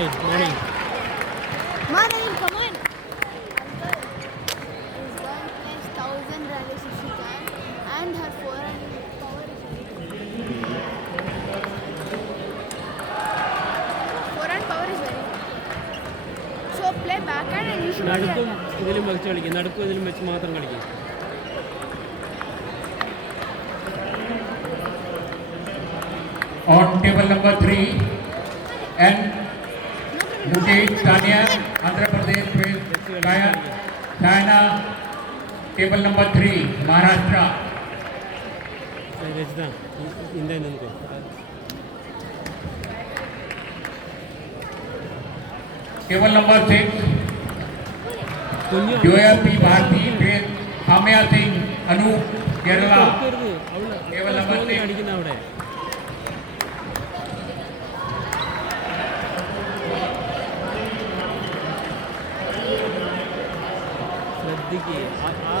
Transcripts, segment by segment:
Hi, morning. Madam, come on. Is going place 1000 rallies if she can, and her forehand power is very good. Forehand power is very good. So play backhand and you should only നടുക്കും attack. ഇതിലും വെച്ച് കളിക്കും, നടുക്കും ഇതിലും വെച്ച് മാത്രം കളിക്കും. On table number 3 and Mukesh Tania, Andhra Pradesh with China. Table number 3, Maharashtra. Rajitha India നിൽക്കോ. Table number 6, കുഞ്ഞു Joya P. Bharti with Amya Singh, Anup, Kerala. കൊടുക്കരുത്. അവള് സ്ട്രോങ്ങിൽ അടിക്കുന്ന അവിടെ. ശ്രദ്ധിക്ക്, ആ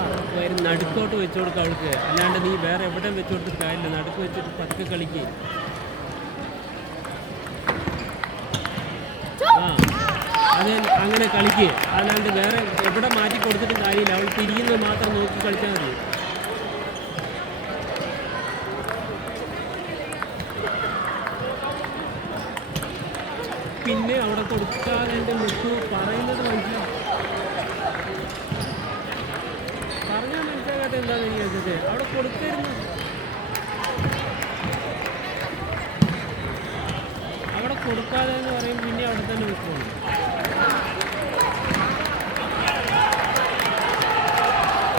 നടുക്കോട്ട് വെച്ചു കൊടുക്കുക അവൾക്ക്. അല്ലാണ്ട് നീ വേറെ എവിടെ വെച്ചു കൊടുത്ത് കാര്യമില്ല. നടുക്ക് വെച്ചിട്ട് പതുക്കെ കളിക്ക്. ആ അത് അങ്ങനെ കളിക്ക്. അല്ലാണ്ട് വേറെ എവിടെ മാറ്റി കൊടുത്തിട്ട് കാര്യമില്ല. അവൾ തിരിയുന്നത് മാത്രം നോക്കി കളിച്ചാൽ മതി. പിന്നെ അവിടെ കൊടുക്കാതെ എൻ്റെ മുഖു പറയുന്നത് മനസ്സിലാവും. പറഞ്ഞാൽ മനസ്സിലാകാത്ത എന്താണെന്ന് എനിക്ക് വെച്ചത് അവിടെ കൊടുക്കരുന്നു. അവിടെ കൊടുക്കാതെ എന്ന് പറയും, പിന്നെ അവിടെ തന്നെ വെക്കണം.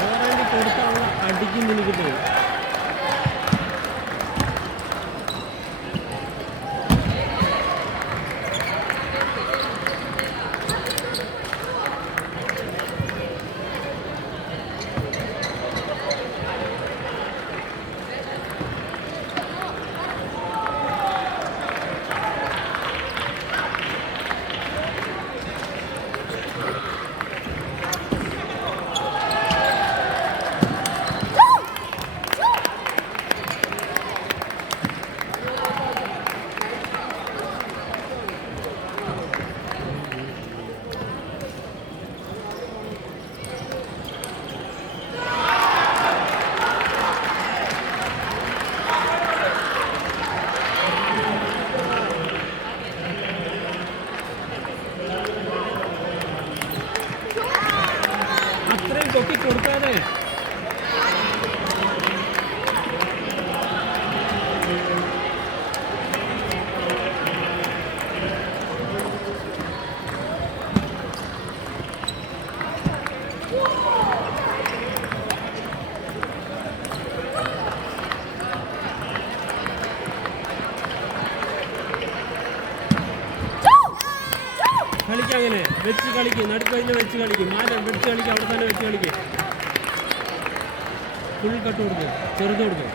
ഓരാണ്ടി കൊടുത്താൽ അവൾ അടിക്കും എനിക്ക് പോകും. അത്രയും പൊക്കി കൊടുക്കാതെ കളിക്കുക. അങ്ങനെ വെച്ച് കളിക്കും. നടുക്ക് അതിനെ വെച്ച് കളിക്കും. മാറ്റം വെച്ച് കളിക്കും. അവിടെ തന്നെ വെച്ച് കളിക്കും. ഫുൾ കട്ട് കൊടുക്കുക, ചെറുത് കൊടുക്കുക.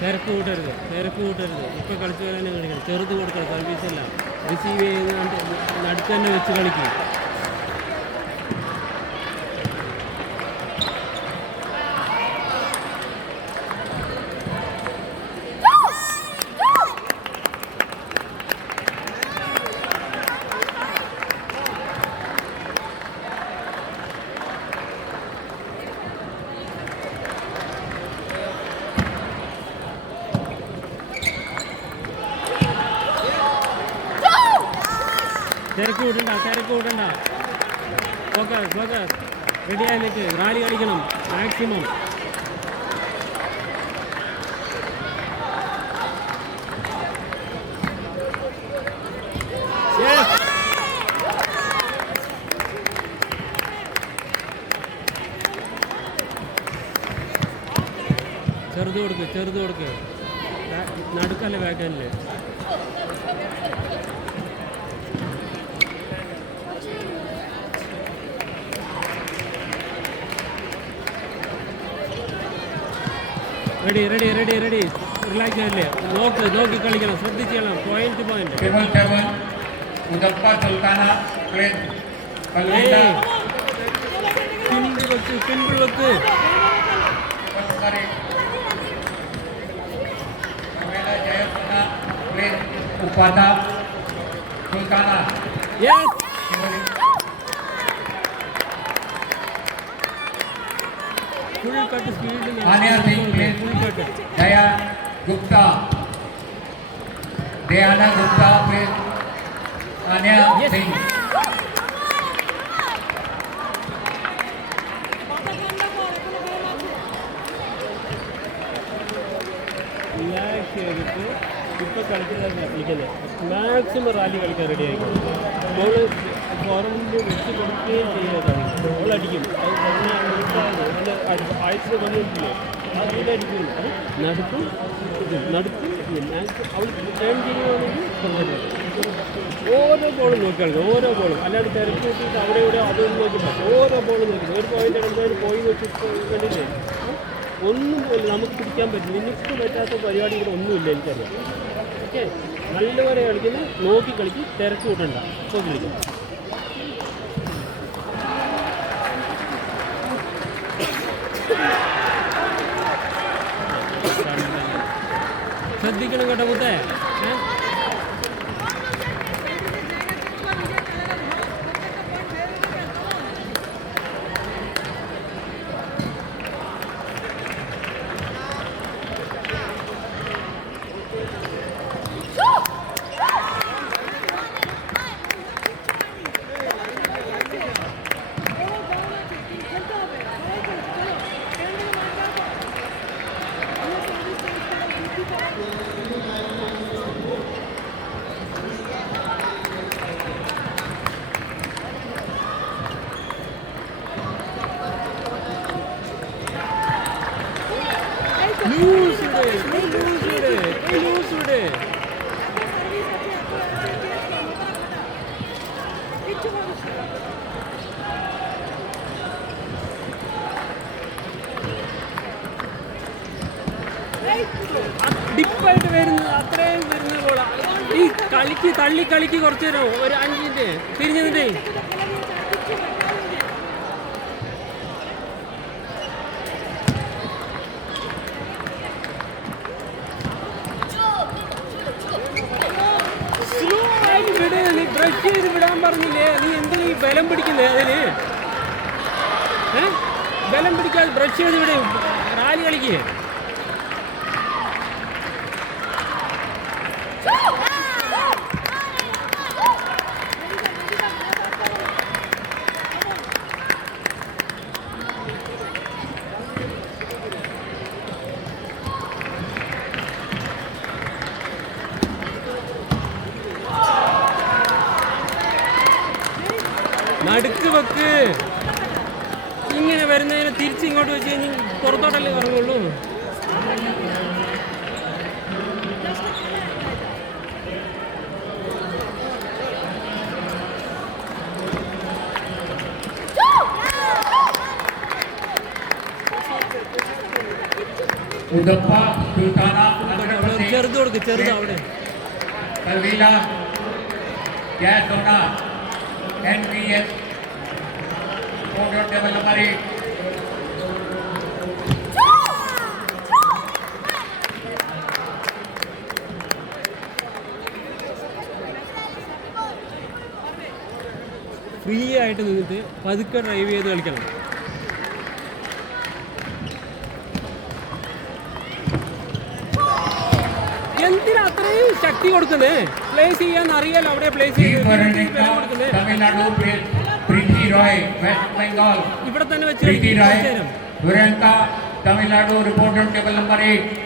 തിരക്ക് കൂട്ടരുത്, തിരക്ക് കൂട്ടരുത്. ഇപ്പം കളിച്ചു വരാനും കളിക്കണം. ചെറുത് കൊടുക്കണം. സർവീസ് അല്ല, റിസീവ് ചെയ്യുന്ന നടുക്ക് തന്നെ വെച്ച് കളിക്കും. തിരക്ക് കൂട്ടണ്ട, തിരക്ക് കൂട്ടണ്ട. Focus, focus. റെഡി ആയിട്ട് റാലി കളിക്കണം മാക്സിമം. ചെറുത് കൊടുക്ക്, ചെറുത് കൊടുക്ക്. നടുക്കല്ലേ ബാക്കല്ലേ. Ready ready ready ready. Relax ആയില്ലേ. നോക്കി കളിക്കണം, ശ്രദ്ധിച്ച് കളിക്കണം. Point point. Table 7, Udappa Sultana with Kalvita. Simple വെക്ക്, സിമ്പിൾ വെക്ക്. Zapata, Sultana. Yes full cut സ്പീഡിൽ Anya Singh, please. Full cut Daya Gupta. Dayana Gupta, please. Anya Yes. Singh. Relax ചെയ്തിട്ട് ഇപ്പോൾ കളിക്കുന്നത് മാക്സിമം റാലി കളിക്കാൻ റെഡി ആയിരിക്കും ball പുറമിൽ വെച്ച് കൊടുക്കുകയും ചെയ്യുന്നതാണ് ബോൾ അടിക്കും അത് തന്നെ നിർത്താതെ നല്ല ആഴ്ച വന്നിട്ടില്ലേ അതിൽ അടിക്കുന്നു അത് നടുക്കും നടുക്കും അവൾ ടേൺ ചെയ്യുകയാണെങ്കിൽ ഓരോ ബോളും നോക്കി കളിക്കും ഓരോ ബോളും അല്ലാണ്ട് തിരക്ക് നോക്കിയിട്ട് അവിടെ ഇവിടെ അതൊന്നും നോക്കില്ല ഓരോ ബോളും നോക്കി ഒരു പോയിന്റ് ഇടയ്ക്ക് പോയി വെച്ചിട്ട് കണ്ടില്ലേ ഒന്നും പോലും നമുക്ക് പിടിക്കാൻ പറ്റില്ല നിനക്ക് പറ്റാത്ത പരിപാടി ഇവിടെ ഒന്നുമില്ല എനിക്കറിയാം ഓക്കെ നല്ലപോലെ കളിക്കുന്ന നോക്കി കളിക്കും തിരക്ക് കൂട്ടണ്ട ഇപ്പോൾ കളിക്കും ശ്രദ്ധിക്കണം കേട്ടോ മുത്തേ ഡിപ്പായിട്ട് വരുന്നത് അത്രയും വരുന്ന ഗോളാണ് ഈ കളിക്ക് തള്ളി കളിക്ക് കുറച്ച് നേരം ഒരു 5 മിനിറ്റ് തിരിഞ്ഞതിൻ്റെ സ്ലോ ആയിട്ട് വിട് നീ ബ്രഷ് ചെയ്ത് വിടാൻ പറഞ്ഞില്ലേ നീ എന്തിനാ ഈ ബലം പിടിക്കുന്നേ അതിന് ബലം പിടിക്കാതെ ബ്രഷ് ചെയ്ത് വിടെ റാലി കളിക്കേ നടുക്ക് വെക്ക് ഇങ്ങനെ വരുന്നതിന് തിരിച്ചിങ്ങോട്ട് വെച്ച് കഴിഞ്ഞാൽ പുറത്തോട്ടല്ലേ ഇറങ്ങുള്ളൂ Udappa, Sultana, ചെറുത് കൊടുക്ക് ചെറുത് അവിടെ Kalvila, Yasona, NVS, Photo Development. Free ആയിട്ട് നിന്നിട്ട് പതുക്കെ ഡ്രൈവ് ചെയ്ത് കളിക്കണം എന്തിനാ അത്രയും ശക്തി കൊടുക്കുന്നത് പ്ലേസ് ചെയ്യാൻ അറിയാലോ അവിടെ place Tamil Nadu, Preeti Roy, West Bengal. ഇവിടെ തന്നെ Preeti Roy, വെച്ച് Duranta, Tamil Nadu, report on table number 8.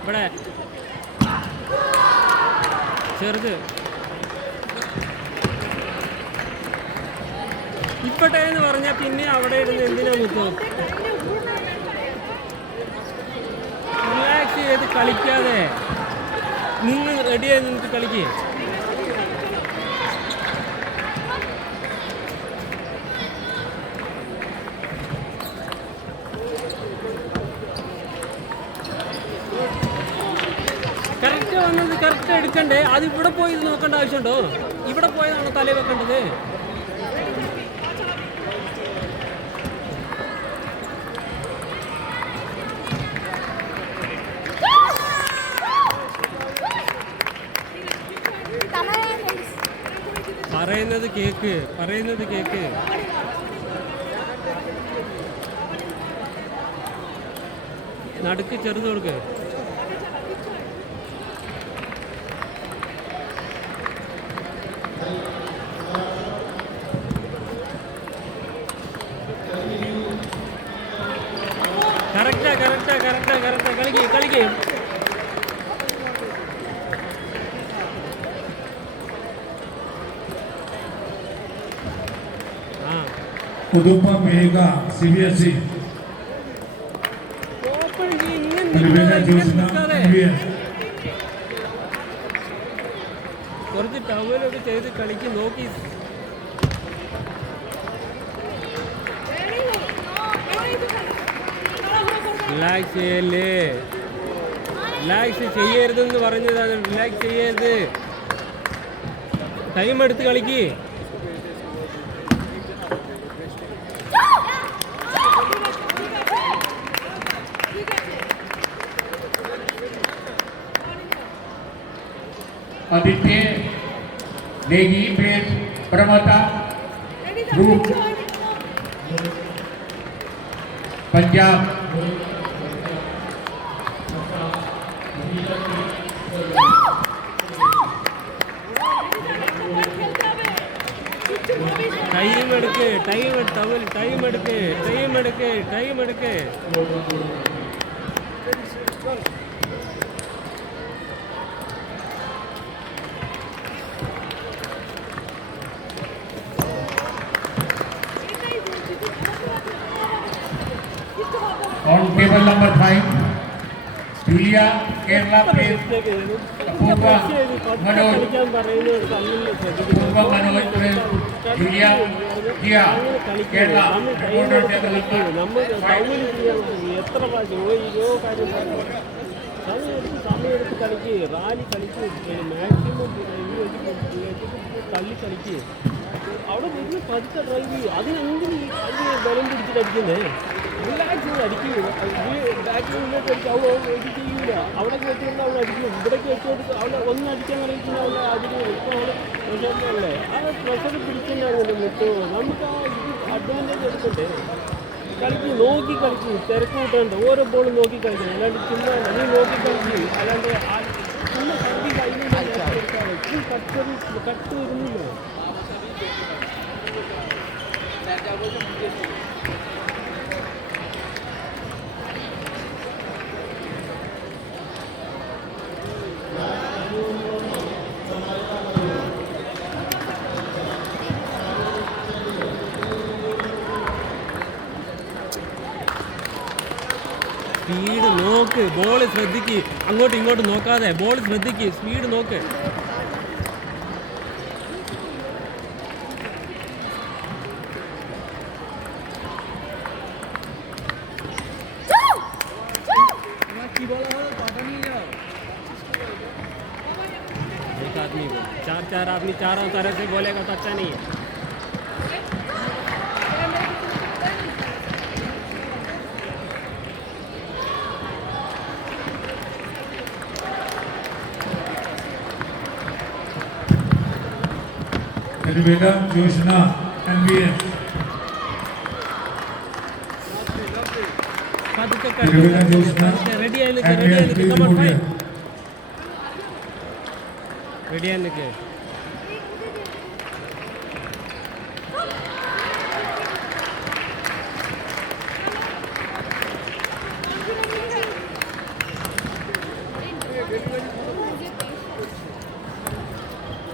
ഇവിടെ ചെറുത് ഇപ്പട്ടെ എന്ന് പറഞ്ഞാൽ പിന്നെ അവിടെ ഇരുന്ന് എന്തിനാ നിൽക്കും റിലാക്സ് ചെയ്ത് കളിക്കാതെ നിങ്ങൾ റെഡിയായി നിന്നിട്ട് കളിക്കേ കറക്റ്റ് വന്നത് കറക്റ്റ് എടുക്കണ്ടേ? അത് ഇവിടെ പോയി ഇത് നോക്കേണ്ട ആവശ്യമുണ്ടോ? ഇവിടെ പോയതാണോ തലയിൽ വെക്കേണ്ടത്? പറയുന്നത് കേക്ക്. നടുക്ക് ചെറുത് കൊടുക്ക്. കറക്റ്റാ കളിക്ക്. Udumba Mehega CBSE കുറച്ച് ടവലൊക്കെ ചെയ്ത് കളിക്ക് നോക്കി. റിലാക്സ് ചെയ്യരുതെന്ന് പറഞ്ഞതാണ്. റിലാക്സ് ചെയ്യരുത്. ടൈം എടുത്ത് കളിക്ക്. Aditya Negi plays Pramata Group Punjab. Time എടുക്ക്. On table number 5, Julia Kerala plays Apurva Manoj plays Julia Dia Kerala. Reporter table number 5. എത്ര പ്രാവശ്യം ഓരോ കാര്യം സമയം എടുത്ത് കളിക്ക്. റാലി കളിക്ക്. മാക്സിമം തള്ളി കളിക്ക്. അവിടെ നിന്ന് പതുക്കെ ഡ്രൈവ് ചെയ്യും. അതിനെന്തിനും അതിന് ബലം പിടിച്ചിട്ട് അടിക്കുന്നേ? റിലാക്സ് അടിക്കും. ബാക്കിൽ മുന്നോട്ട് അടിക്കും. അവിടെ ഇത് ചെയ്യൂല. അവിടെ വെച്ചുകൊണ്ട് അവിടെ അടിക്കും. ഇവിടേക്ക് വെച്ചുകൊണ്ട് അവിടെ ഒന്നും അടിക്കാൻ അറിയിക്കുന്ന അവിടെ അതിന് ഇപ്പോൾ അവിടെ പ്രഷറിലല്ലേ ആ പ്രഷർ പിടിക്കുന്നതാണ് മുട്ടോ. നമുക്ക് ആ ഇത് അഡ്വാൻറ്റേജ് എടുക്കട്ടെ. കളിക്കും. നോക്കി കളിക്കും. തിരക്ക് കൂട്ടണ്ട. ഓരോ ബോളും നോക്കി കളിക്കണം. അല്ലാണ്ട് ചുമ്മാ നീ നോക്കി കളിക്കും. അല്ലാണ്ട് ചുമ്മാ കട്ടി കയ്യിൽ കട്ട് വരുന്നില്ല. സ്പീഡ് നോക്ക്. ബോൾ ശ്രദ്ധിക്ക്. അങ്ങോട്ടും ഇങ്ങോട്ടും നോക്കാതെ ബോൾ ശ്രദ്ധിക്ക്. സ്പീഡ് നോക്ക്. एक आदमी को चार आदमी चारों तरह से बोलेगा तो अच्छा नहीं है. Nirveda Joshna MBS. Nirveda Joshna ready MBS come on report fight. here. Ready ആയിരിക്ക്.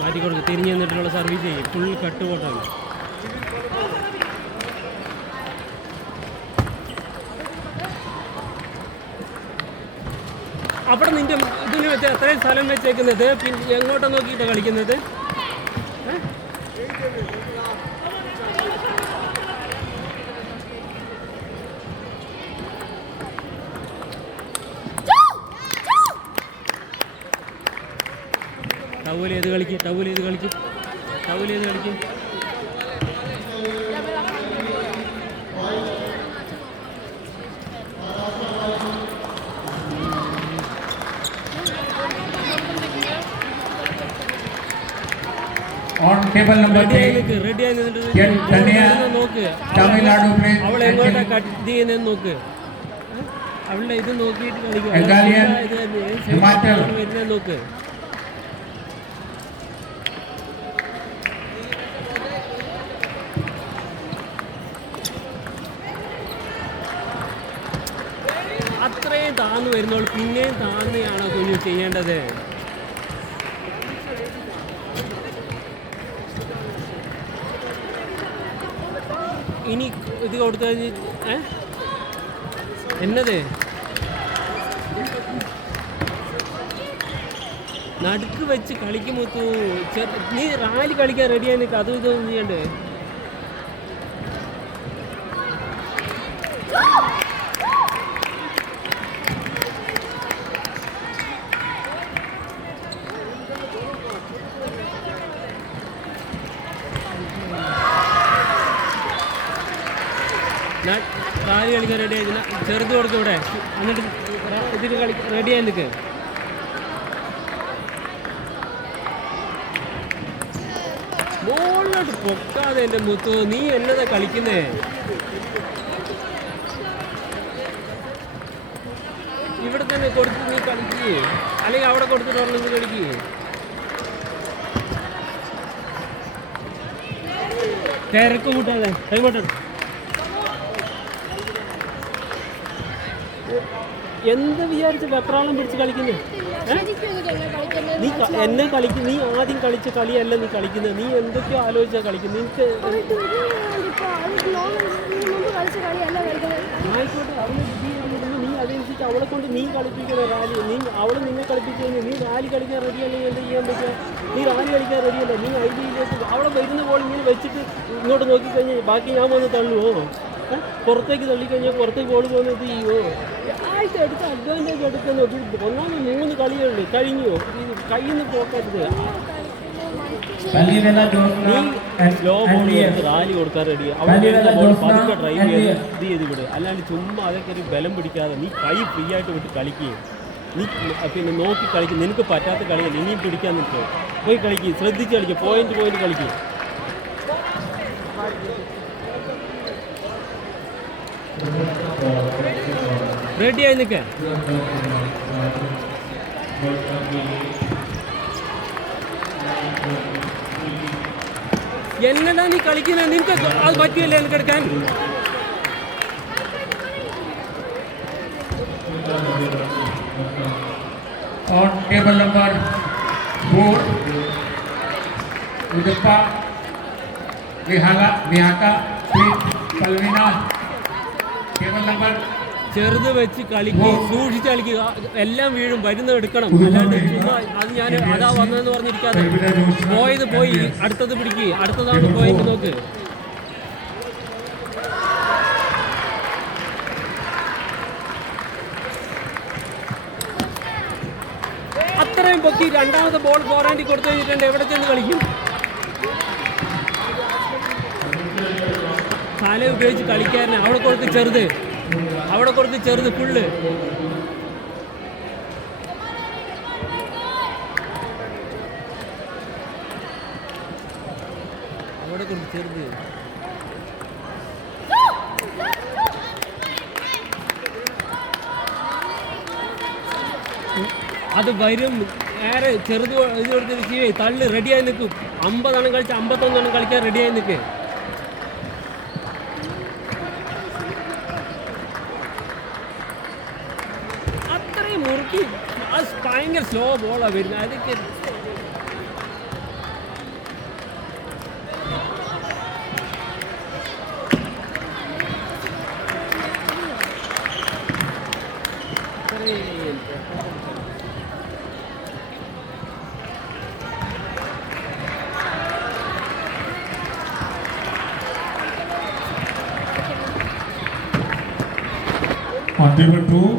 മാറ്റി കൊടുക്ക്. തിരിഞ്ഞ് നിന്നിട്ടുള്ള സർവീസ് ചെയ്യും. ഫുൾ കട്ട് പോട്ടാണ്. അവിടെ നിന്റെ ഇതിന് വെച്ച് എത്രയും സ്ഥലം വെച്ചേക്കുന്നത് പിന്നെ എങ്ങോട്ടാണ് നോക്കിയിട്ടാണ് കളിക്കുന്നത്? ടവൽ ഏത് കളിക്കും ടവൽ ഏത് കളിക്കും ടവൽ ഏത് കളിക്കും On table number 3, റെഡി ആയി നിന്നിട്ട് Tanya, നോക്ക് Tamil Nadu അവൾ plays എങ്ങോട്ടാ കട്ട് ചെയ്യുന്നതെന്ന് നോക്ക് അവളുടെ ഇത് നോക്കിയിട്ട് കളിക്കും Meghalaya, Himachal. വരുന്നത് നോക്ക് അത്രയും താന്ന് വരുന്നവൾ പിന്നെയും താന്നെയാണോ കുഞ്ഞു ചെയ്യേണ്ടത് ഇനി ഇത് കൊടുത്തു കഴിഞ്ഞ് എന്നത് നടുക്ക് വെച്ച് കളിക്കുമ്പോ നീ റാലി കളിക്കാൻ റെഡിയായി നിൽക്കുക അതും ഇതൊന്നും ചെയ്യണ്ടേ റാലി കളിക്കാൻ റെഡിയായി ചെറുത് കൊടുക്കും ഇവിടെ എന്നിട്ട് ഇതിൽ റെഡിയായി നിൽക്ക് ബോളിലോട്ട് പൊക്കാതെ എൻ്റെ മുത്തു നീ എന്നതാ കളിക്കുന്നേ ഇവിടെ തന്നെ കൊടുത്ത് നീ കളിക്ക് അല്ലെങ്കിൽ അവിടെ കൊടുത്തിട്ട് പറഞ്ഞ് നീ കളിക്ക് തിരക്ക് കൂട്ടാതെ കൈമാട്ടെ എന്ത് വിചാരിച്ച് വെപ്രാളം പിടിച്ച് കളിക്കുന്നത് നീ എന്നെ കളിക്കും നീ ആദ്യം കളിച്ച കളിയല്ല നീ കളിക്കുന്നത് നീ എന്തൊക്കെയോ ആലോചിച്ചാ കളിക്കുന്നത് നിനക്ക് ആയിക്കോട്ടെ അവള് നീ അതനുസരിച്ച് അവളെ കൊണ്ട് നീ കളിപ്പിക്കണം റാലി നീ അവളെ നിന്നെ കളിപ്പിച്ചു കഴിഞ്ഞാൽ നീ റാലി കളിക്കാൻ റെഡി അല്ലെങ്കിൽ എന്ത് ചെയ്യാൻ പറ്റുക നീ റാലി കളിക്കാൻ റെഡിയല്ല നീ ഐഡിയയിലേക്ക് അവളെ വരുന്ന ബോൾ ഇങ്ങനെ വെച്ചിട്ട് ഇങ്ങോട്ട് നോക്കിക്കഴിഞ്ഞാൽ ബാക്കി ഞാൻ വന്ന് തള്ളുവോ പുറത്തേക്ക് തള്ളിക്കഴിഞ്ഞാൽ പുറത്തേക്ക് ബോൾ പോകുന്നത് ചെയ്യുമോ ആയിട്ട് എടുത്ത് അഡ്വാൻറ്റേജ് എടുക്കുന്നു ഒന്നാമത് 3 കളിയുള്ളൂ കഴിഞ്ഞു കയ്യിൽ നിന്ന് പോക്കരുത് നീ സ്ലോ ബോൾ റാലി കൊടുക്കാൻ റെഡി അവിടെ ബോൾ പതുക്കെ ഡ്രൈവ് ചെയ്ത് ഇത് ചെയ്ത് വിടുക അല്ലാണ്ട് ചുമ്മാ അതൊക്കെ ഒരു ബലം പിടിക്കാതെ നീ കൈ ഫ്രീ ആയിട്ട് വിട്ട് കളിക്കുകയും നീ പിന്നെ നോക്കി കളിക്കും നിനക്ക് പറ്റാത്ത കളിയല്ല ഇനിയും പിടിക്കാൻ നിൽക്കുക പോയി കളിക്കും ശ്രദ്ധിച്ച് കളിക്കും പോയിന്റ് കളിക്കും റെഡിയായി നിൽക്ക എന്നതാ നീ കളിക്കുന്നത് നിനക്ക് അത് പറ്റിയല്ലേ എനിക്ക് എടുക്കാൻ On table number 4, Udappa, Vihaka, Palvina. Table number ചെറുത് വെച്ച് കളിക്കുക സൂക്ഷിച്ച് കളിക്കുക എല്ലാം വീഴും വരുന്നത് എടുക്കണം അല്ലാണ്ട് ചുമ്മാ അത് ഞാൻ അതാ വന്നതെന്ന് പറഞ്ഞിരിക്കാതെ പോയത് പോയി അടുത്തത് പിടിക്കുക അടുത്തതാണ് പോയിന്റ് നോക്ക് അത്രയും പൊക്കി രണ്ടാമത്തെ ബോൾ ഫോറാൻഡി കൊടുത്തു കഴിഞ്ഞിട്ടുണ്ട് എവിടെ ചെന്ന് കളിക്കും തല ഉപയോഗിച്ച് കളിക്കാരനെ അവിടെ കൊടുത്ത് ചെറുത് ഫുള്ള് അവിടെ കൊടുത്ത് ചെറുത് അത് വരും നേരെ ചെറുത് ഇത് കൊടുത്തിട്ട് തള്ളി റെഡിയായി നിൽക്കും 50 എണ്ണം കളിച്ച് 51 എണ്ണം കളിക്കാൻ റെഡിയായി നിൽക്കുക മുറുക്കി അത് ഭയങ്കര സ്ലോ ബോളാണ് വരുന്നത് അതൊക്കെ on table 2.